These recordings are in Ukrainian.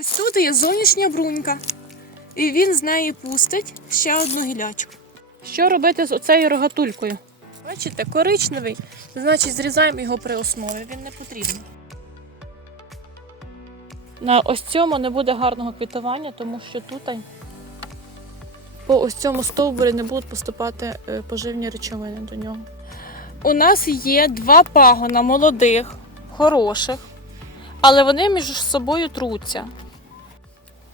Ось тут є зовнішня брунька, і він з неї пустить ще одну гілячку. Що робити з оцею рогатулькою? Бачите, коричневий, значить зрізаємо його при основі, він не потрібний. На ось цьому не буде гарного квітування, тому що тут по ось цьому стовбурі не будуть поступати е, поживні речовини до нього. У нас є два пагона молодих, хороших, але вони між собою труться.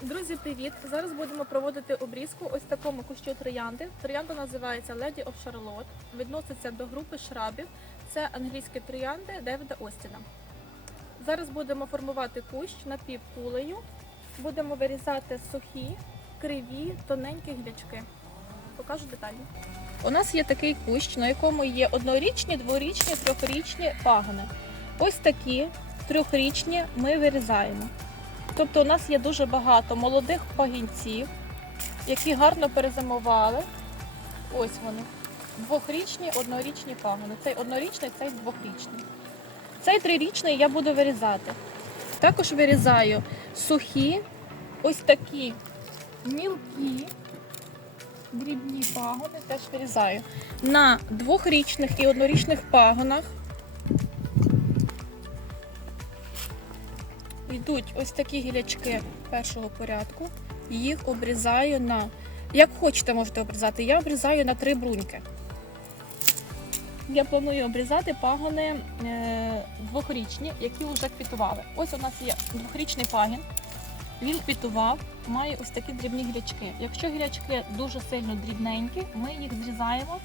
Друзі, привіт! Зараз будемо проводити обрізку ось такому кущу троянди. Троянда називається Lady of Charlotte, відноситься до групи шрабів. Це англійські троянди Девіда Остіна. Зараз будемо формувати кущ напівкулею. Будемо вирізати сухі, криві, тоненькі гілячки. Покажу детально. У нас є такий кущ, на якому є однорічні, дворічні, трьохрічні пагони. Ось такі трьохрічні ми вирізаємо. Тобто у нас є дуже багато молодих пагінців, які гарно перезимували. Ось вони. Двохрічні, однорічні пагони. Цей однорічний, цей двохрічний. Цей трирічний я буду вирізати. Також вирізаю сухі, ось такі мілкі, дрібні пагони теж вирізаю. На двохрічних і однорічних пагонах йдуть ось такі гілячки першого порядку. Їх обрізаю на. Як хочете, можете обрізати. Я обрізаю на три бруньки. Я планую обрізати пагони е, двохрічні, які вже квітували. Ось у нас є двохрічний пагін. Він квітував, має ось такі дрібні гілячки. Якщо гілячки дуже сильно дрібненькі, ми їх зрізаємо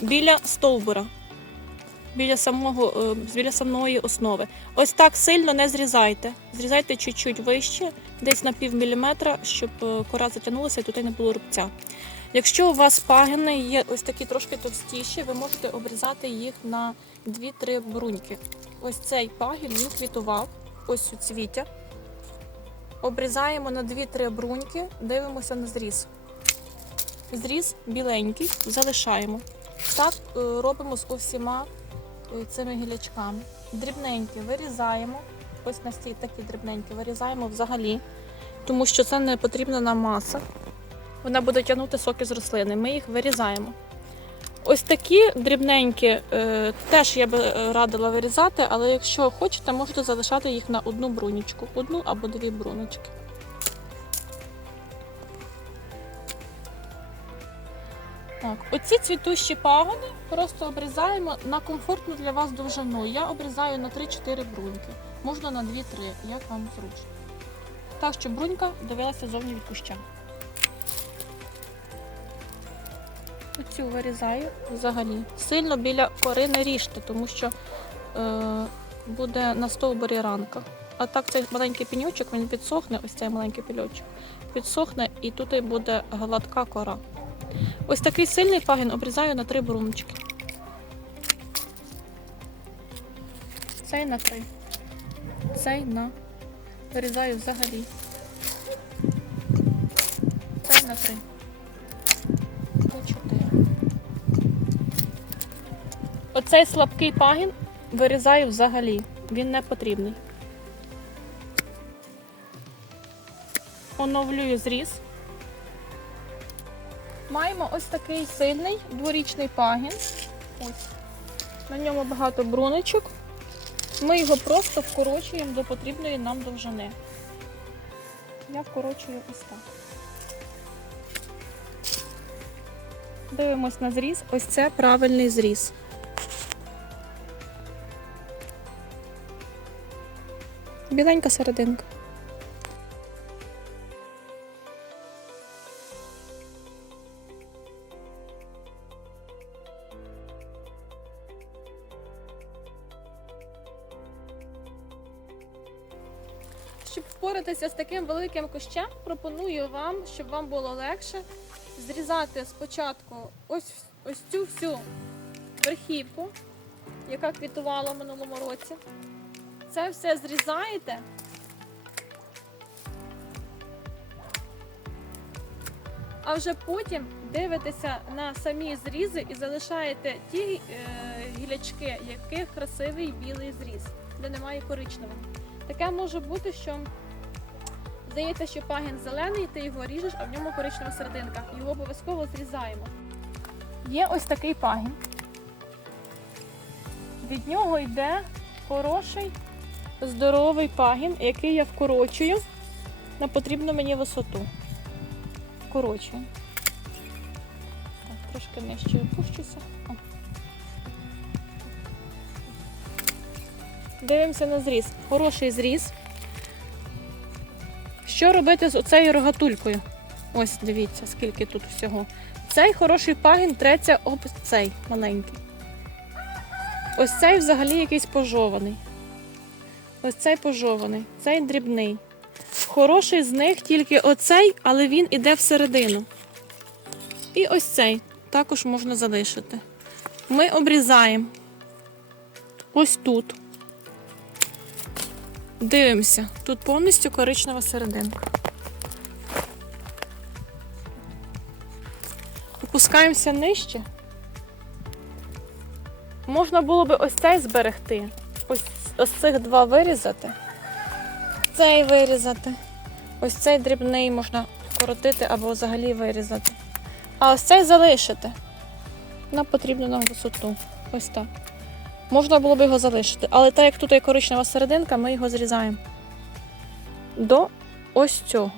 біля стовбура, біля, самого, е, біля самої основи. Ось так сильно не зрізайте. Зрізайте чуть-чуть вище, десь на пів міліметра, щоб е, кора затягнулася і тут не було рубця. Якщо у вас пагини є ось такі трошки товстіші, ви можете обрізати їх на 2-3 бруньки. Ось цей пагін він квітував, ось у цвітя. Обрізаємо на 2-3 бруньки, дивимося на зріз. Зріз біленький, залишаємо. Так е, робимо з усіма цими гілячками. Дрібненькі вирізаємо. Ось на стій такі дрібненькі вирізаємо взагалі, тому що це не потрібна нам маса. Вона буде тягнути соки з рослини. Ми їх вирізаємо. Ось такі дрібненькі е, теж я би е, радила вирізати, але якщо хочете, можете залишати їх на одну брунічку, одну або дві бруночки. Так, оці цвітущі пагони просто обрізаємо на комфортну для вас довжину. Я обрізаю на 3-4 бруньки, можна на 2-3, як вам зручно. Так, щоб брунька дивилася зовні від куща. Оцю вирізаю взагалі. Сильно біля кори не ріжте, тому що е, буде на стовбурі ранка. А так цей маленький пенючок, він підсохне, ось цей маленький пільочок, підсохне і тут буде гладка кора. Ось такий сильний пагін обрізаю на три бруночки. Цей на три. Цей на. Вирізаю взагалі. Цей на три. По чотири. Оцей слабкий пагін вирізаю взагалі. Він не потрібний. Оновлюю зріз. Маємо ось такий сильний дворічний пагін. На ньому багато бруничок. Ми його просто вкорочуємо до потрібної нам довжини. Я вкорочую ось так. Дивимось на зріз. Ось це правильний зріз. Біленька серединка. Щоб впоратися з таким великим кущем, пропоную вам, щоб вам було легше, зрізати спочатку ось, ось цю всю верхівку, яка квітувала в минулому році. Це все зрізаєте. А вже потім дивитеся на самі зрізи і залишаєте ті е, гілячки, яких красивий білий зріз, де немає коричневого. Таке може бути, що здається, що пагін зелений, ти його ріжеш, а в ньому коричнева серединка. Його обов'язково зрізаємо. Є ось такий пагін. Від нього йде хороший, здоровий пагін, який я вкорочую на потрібну мені висоту. Вкорочую. Так, трошки нижче опущуся. Дивимося на зріз. Хороший зріз. Що робити з оцею рогатулькою? Ось дивіться, скільки тут всього. Цей хороший пагін треться об цей маленький. Ось цей взагалі якийсь пожований. Ось цей пожований, цей дрібний. Хороший з них тільки оцей, але він іде всередину. І ось цей також можна залишити. Ми обрізаємо ось тут. Дивимося, тут повністю коричнева серединка. Опускаємося нижче. Можна було би ось цей зберегти. Ось, ось цих два вирізати. Цей вирізати. Ось цей дрібний можна коротити або взагалі вирізати. А ось цей залишити. На потрібну нам висоту. Ось так. Можна було б його залишити. Але так як тут є коричнева серединка, ми його зрізаємо до ось цього.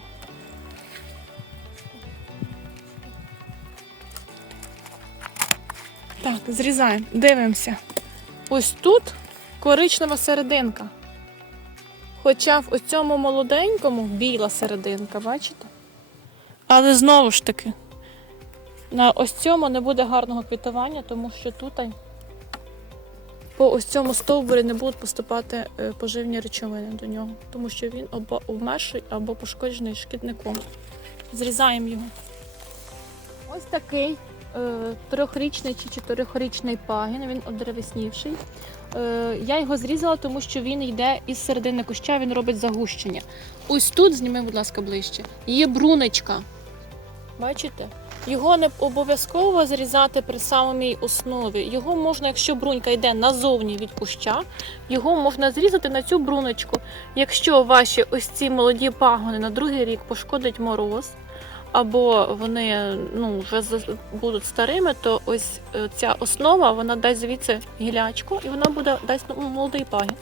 Так, зрізаємо. Дивимося. Ось тут коричнева серединка. Хоча в цьому молоденькому біла серединка, бачите? Але знову ж таки, на ось цьому не буде гарного квітування, тому що тут по ось цьому стовбурі не будуть поступати е, поживні речовини до нього, тому що він або обмерший, або пошкоджений шкідником. Зрізаємо його. Ось такий е, трьохрічний чи чотирьохрічний пагін, він одеревеснівший. Е, я його зрізала, тому що він йде із середини куща, він робить загущення. Ось тут, зніми, будь ласка, ближче, є брунечка. Бачите? Його не обов'язково зрізати при самій основі. Його можна, якщо брунька йде назовні від куща, його можна зрізати на цю бруночку. Якщо ваші ось ці молоді пагони на другий рік пошкодить мороз, або вони ну, вже будуть старими, то ось е, ця основа вона дасть звідси гілячку і вона буде дасть ну, молодий пагін.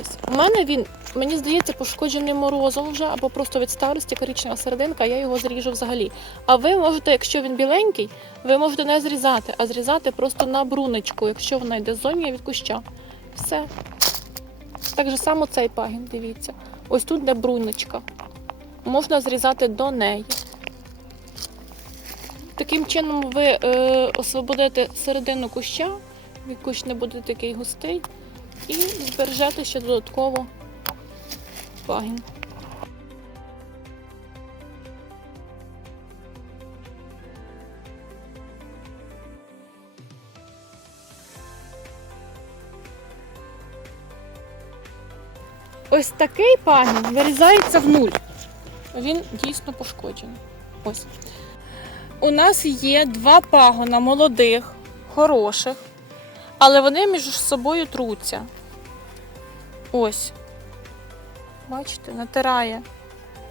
Ось. У мене він, мені здається, пошкоджений морозом вже, або просто від старості коричнева серединка, я його зріжу взагалі. А ви можете, якщо він біленький, ви можете не зрізати, а зрізати просто на бруночку, якщо вона йде зовні від куща. Все. Так же само цей пагін, дивіться. Ось тут де бруночка. Можна зрізати до неї. Таким чином ви е, освободите середину куща, кущ не буде такий густий, і збережете ще додатково пагін. Ось такий пагін вирізається в нуль. Він дійсно пошкоджений. Ось. У нас є два пагона молодих, хороших, але вони між собою труться. Ось. Бачите, натирає.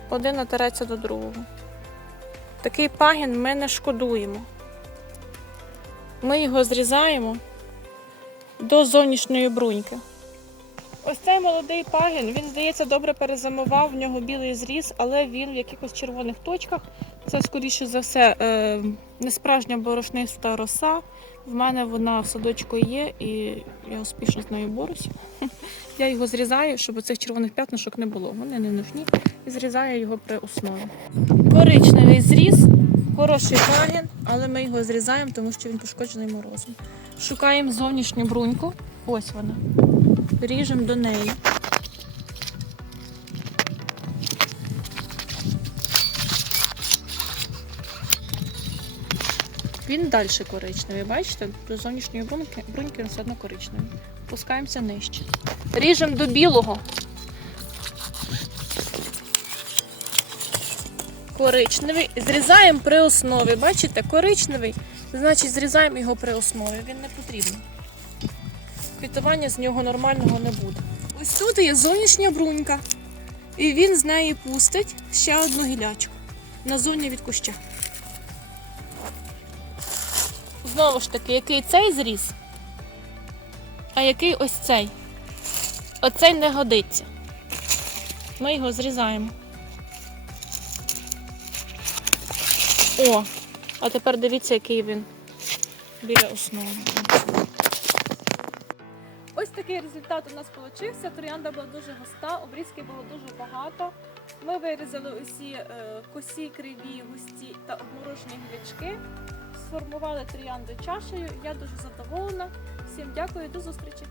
Один натирається до другого. Такий пагін ми не шкодуємо. Ми його зрізаємо до зовнішньої бруньки. Ось цей молодий пагін, він, здається, добре перезимував, в нього білий зріз, але він в якихось червоних точках. Це, скоріше за все, е, несправжня борошниста роса. В мене вона в садочку є, і я успішно з нею борюся. Я його зрізаю, щоб цих червоних п'ятнишок не було. Вони не нужні. І зрізаю його при основі. Коричневий зріз, хороший пагін, але ми його зрізаємо, тому що він пошкоджений морозом. Шукаємо зовнішню бруньку. Ось вона. Ріжемо до неї. Він далі коричневий, бачите? До зовнішньої бруньки, бруньки він все одно коричневий. Пускаємося нижче. Ріжемо до білого. Коричневий. Зрізаємо при основі. Бачите, коричневий, значить зрізаємо його при основі. Він не потрібен. Квітування з нього нормального не буде. Ось тут є зовнішня брунька. І він з неї пустить ще одну гілячку на зоні від куща. Знову ж таки, який цей зріс, а який ось цей. Оцей не годиться. Ми його зрізаємо. О, а тепер дивіться, який він біля основи. Ось такий результат у нас вийшов. Троянда була дуже густа, обрізки було дуже багато. Ми вирізали усі е, косі, криві, густі та обморожені гілячки. Сформували троянди чашею. Я дуже задоволена. Всім дякую, до зустрічі!